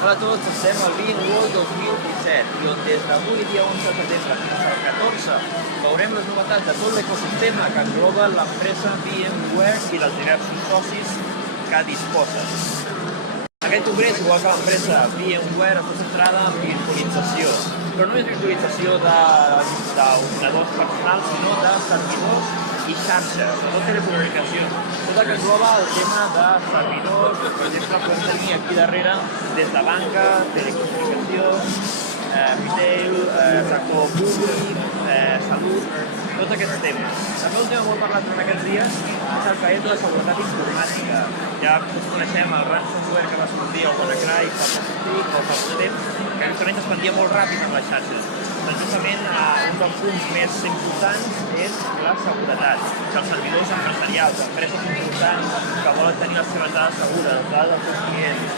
Hola a tots, estem al VMworld 2017 i on des d'avui, dia 11 de setembre, fins al 14, veurem les novetats de tot l'ecosistema que engloba l'empresa VMware i dels diversos socis que disposa. Aquest congrés, igual que l'empresa VMware, està centrada en virtualització, però no és virtualització d'ordinadors personals, sinó de servidors i xarxes, tot telecomunicacions. Tot el que engloba el tema de servidors, per exemple, podem tenir aquí darrere des de banca, telecomunicacions, retail, sector públic, salut, tots aquests temes. També un tema molt parlat durant aquests dies és el que és la seguretat informàtica. Ja tots coneixem el ransomware que va sortir al WannaCry fa poc temps, que justament s'expandia molt ràpid en les xarxes. Doncs justament un dels punts més importants és la seguretat, que els servidors empresarials, empreses importants que volen tenir les seves dades segures, les dades dels seus clients.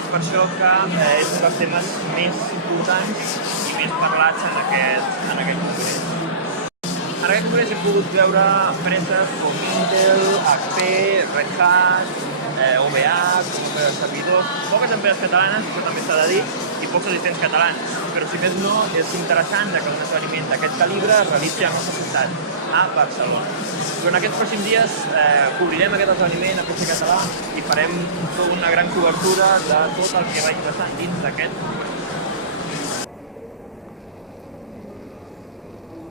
És per això que és un dels temes més importants i més parlats en aquest congrés. En aquest congrés hem pogut veure empreses com Intel, HP, Red Hat, OVH, servidors, poques empreses catalanes, això també s'ha de dir, i pocs assistents catalans. Però si més no, és interessant que un esdeveniment d'aquest calibre es realitzi a la nostra ciutat, a Barcelona. Durant aquests pròxims dies cobrirem aquest esdeveniment a PC Català i farem una gran cobertura de tot el que vagi passant dins d'aquest congrés.